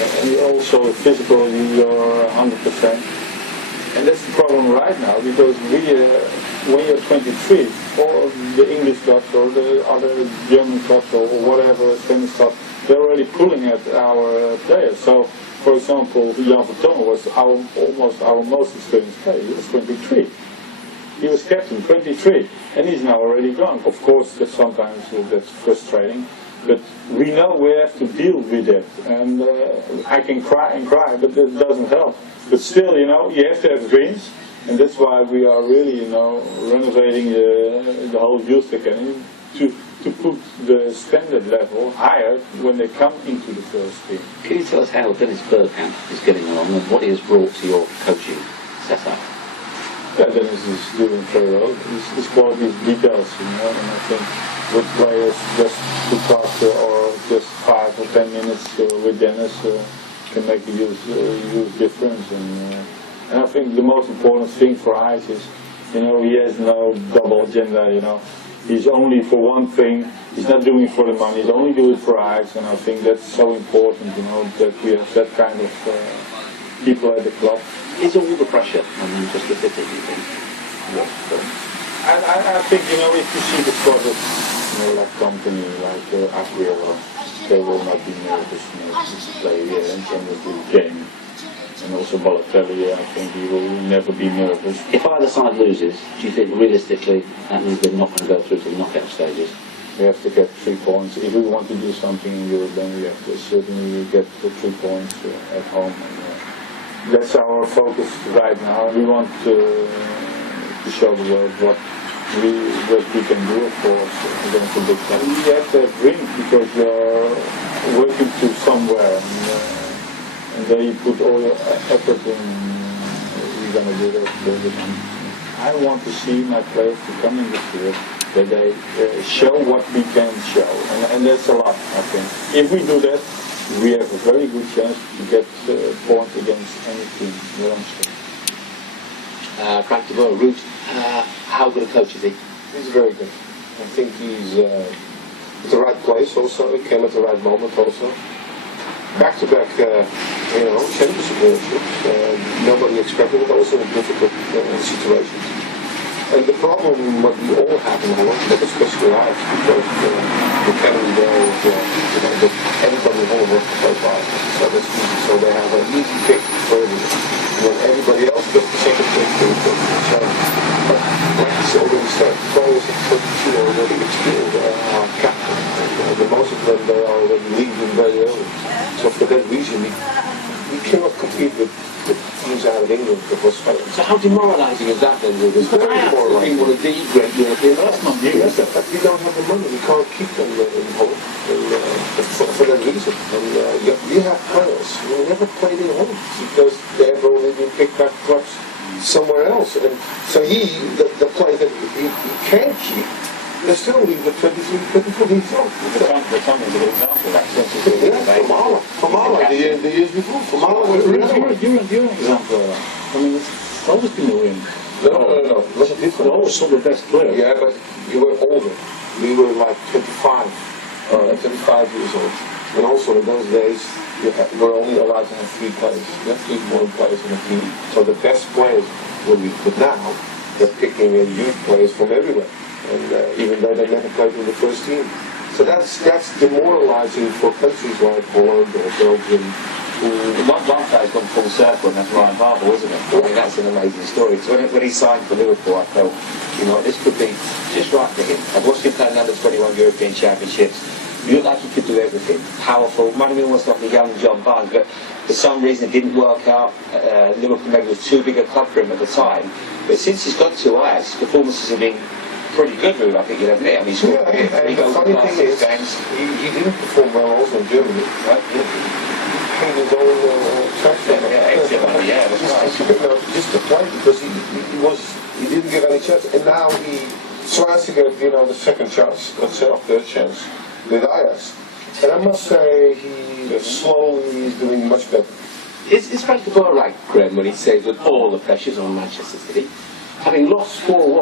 and also physically you're 100%. And that's the problem right now, because we, when you're 23, or the English clubs or the other German clubs or whatever Spanish clubs, they're already pulling at our players. So, for example, Jan Vertongen was almost our most experienced player. He was 23. He was captain, 23, and he's now already gone. Of course, sometimes that's frustrating, but we know we have to deal with it. And I can cry and cry, but that doesn't help. But still, you know, you have to have dreams, and that's why we are really, you know, renovating the whole youth academy to put the standard level higher when they come into the first team. Can you tell us how Dennis Bergkamp is getting along and what he has brought to your coaching setup? Yeah, Dennis is doing very well. His quality is details, you know, and I think with players just to talk or just 5 or 10 minutes with Dennis can make a huge difference. And I think the most important thing for Ajax is, you know, he has no double agenda, you know. He's only for one thing, he's not doing it for the money, he's only doing it for Ajax, and I think that's so important, you know, that we have that kind of people at the club. Is all the pressure on Manchester City, you think? I think, you know, if you see the product, you know, like company, like Aguero, they will not be nervous, you know, to play in Champions League game. And also Balotelli, I think he will never be nervous. If either side loses, do you think realistically that means they're not going to go through to the knockout stages? We have to get 3 points. If we want to do something in Europe, then we have to certainly get the 3 points at home. And, that's our focus right now. We want to show the world what we can do, of course, against the big club. We have to have dreams because you're working to somewhere. And then you put all your effort in, we're going to do that. I want to see my players to come in the field, that they show what we can show. And that's a lot, I think. If we do that, we have a very good chance to get points against any team. Frank de Boer, Root, how good a coach is he? He's very good. I think he's at the right place also. He came at the right moment also. Back-to-back, you know, championship. Nobody expected it. Also in difficult situations. And the problem what we all have in Holland, but especially Ajax, because the Canada there, you know, that everybody in Holland wants to play for Ajax. So that's easy. So they have an easy pick for everyone. And then everybody else gets the second pick for the pick. So, like you already said, players at 22 are already experienced, are captain. And most of them, they are already leaving very early. So for that reason, we cannot compete with teams out of England that was Spain. So how demoralising is that then? It's very demoralising. One of the great European That's not new, is it? But we don't have the money. We can't keep them in Holland. And, for that reason. And we have players who never played in Holland because they have only been picked by clubs somewhere else. And so the players that he can keep, they still leave the 23, 24 himself. The Tongue is a good example. From Allah, the years before. From Allah was You're an example. I mean, it's always been a win. No. It wasn't different. They're always some of the best players. Yeah, but you were older. We were like 25 years old. And also in those days, you were only allowed to have 3 players. You have 3 foreign players in a team. So the best players were we. But now, they're picking youth players from everywhere. And even though they never played in the first team. So that's demoralizing for countries like Holland or Belgium. One guy's gone full circle, and that's Ryan Babel, isn't it? I mean, that's an amazing story. So when he signed for Liverpool, I felt, you know, this could be just right for him. I've watched him play in under 21 European Championships. He looked like he could do everything. Powerful. Might have been almost like a young John Barnes, but for some reason it didn't work out. Liverpool maybe was too big a club for him at the time. But since he's got to Ajax, his performances have been pretty good, Ruud, I think you'd admit. I mean, he's scored and the funny thing is, he didn't perform well also in Germany, right? He had his own transfer. Just to play because he didn't get any chance, and now he tries to get, you know, the second chance, let's say, or third chance with Ajax. And I must say, he slowly is doing much better. Is Frank de Boer right, Graham, when he says that all the pressure's on Manchester City? Having lost 4-1.